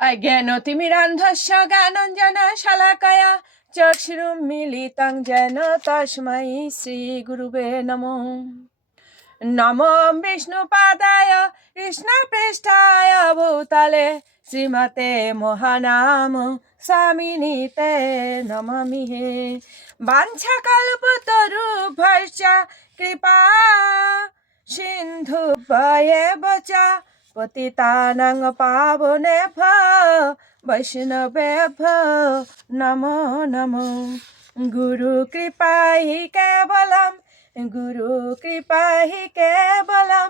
अज्ञानतिमिरान्धस्य ज्ञानञ्जनशलाकया चक्षुरुन्मीलितं येन तस्मै श्रीगुरुवे नमो। नमो विष्णुपादाय कृष्णपृष्ठाय भूतले श्रीमते महानाम स्वामिनीते नमामि। वाञ्छाकल्पतरुभ्यश्च कृपा सिन्धुभ्येव च पतितानां पावनेभ्यो वैष्णवेभ्यो नमो नमो। गुरुकृपा हि केवलं गुरुकृपा हि केवलं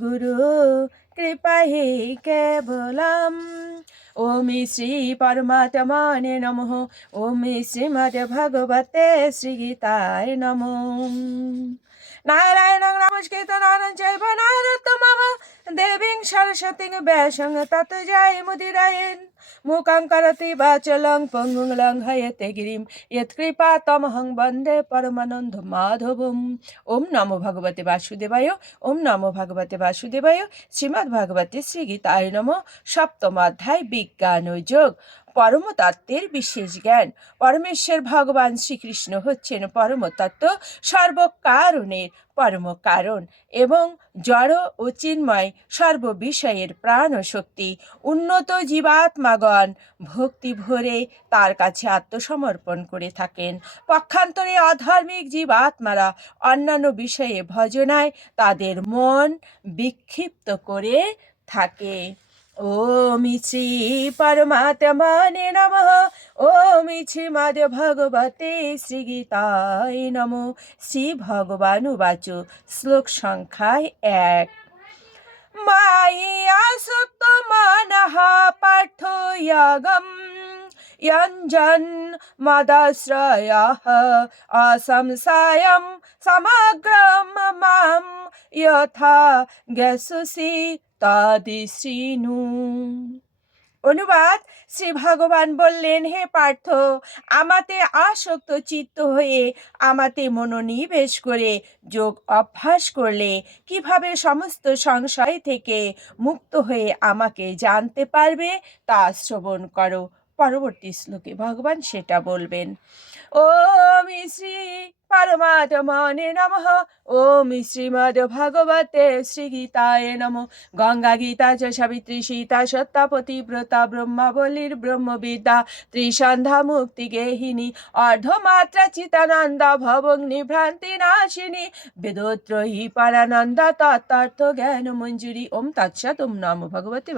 गुरुकृपा हि केवलम्। ओम श्री परमात्मने नमः। ओम श्रीमद्भगवते श्रीगीताय नमो। नारायणं नमस्कृत्य नरं चैव नरोत्तमं देवीं सरस्वतीं व्यासं ततो जयमुदीरयेत्। मूकं करोति वाचालं पङ्गुं लङ्घयते गिरिं यत्कृपातमहं वन्दे परमानन्दं माधवम्। ओम नमो भगवते वासुदेवाय। ओम नमो भगवते वासुदेवाय। শ্রীমদ্ভাগবতে শ্রীগীতায় নমঃ। সপ্তম অধ্যায় বিজ্ঞান ও যোগ। পরমতত্ত্বের বিশেষ জ্ঞান। পরমেশ্বর ভগবান শ্রীকৃষ্ণ হচ্ছেন পরমতত্ত্ব, সর্বকারণের পরম কারণ এবং জড় ও চিন্ময় সর্ববিষয়ের প্রাণ ও শক্তি। উন্নত জীবাত্মাগণ ভক্তি ভরে তার কাছে আত্মসমর্পণ করে থাকেন। পক্ষান্তরে অধার্মিক জীবাত্মারা অন্যান্য বিষয়ে ভজনায় তাদের মন বিক্ষিপ্ত করে থাকে। ওম শ্রী পরমাত্মনে নমঃ। ওম শ্রীমদ্ভগবতে শ্রীগীতায় নমঃ। শ্রী ভগবান উবাচ। শ্লোক সংখ্যা 1। মায়া সক্ত মনঃ পার্থ ইয়াগম यञ्जन् मदाश्रयः असंशयं समग्रं मां यथा জ্ঞাস্যসি তদ্শৃণু। অনুবাদ। শ্রী ভগবান বললেন, হে পার্থ, আমাতে আসক্ত চিত্ত হয়ে আমাতে মনোনিবেশ করে যোগ অভ্যাস করলে কিভাবে সমস্ত সংশয় থেকে মুক্ত হয়ে আমাকে জানতে পারবে তা শ্রবণ করো। পরবর্তী শ্লোকে ভগবান সেটা বলবেন। ওম শ্রী পরমাত্মনে নমঃ। ওম শ্রীমদ্ভগবতে শ্রীগীতায় নমঃ। গঙ্গা গীতা চ সাবিত্রী সীতা সত্যা পতিব্রতা ব্রহ্মাবলীর ব্রহ্মবিদ্যা ত্রিসন্ধ্যা মুক্তি গেহিনী অর্ধমাত্রা চিতানন্দা ভবগ্নি ভ্রান্তি নাশিনী বেদোত্রয়ী পরানন্দা তত্ত্বার্থ জ্ঞান মঞ্জুরি। ওম তৎসৎ। ওম নমো ভগবতে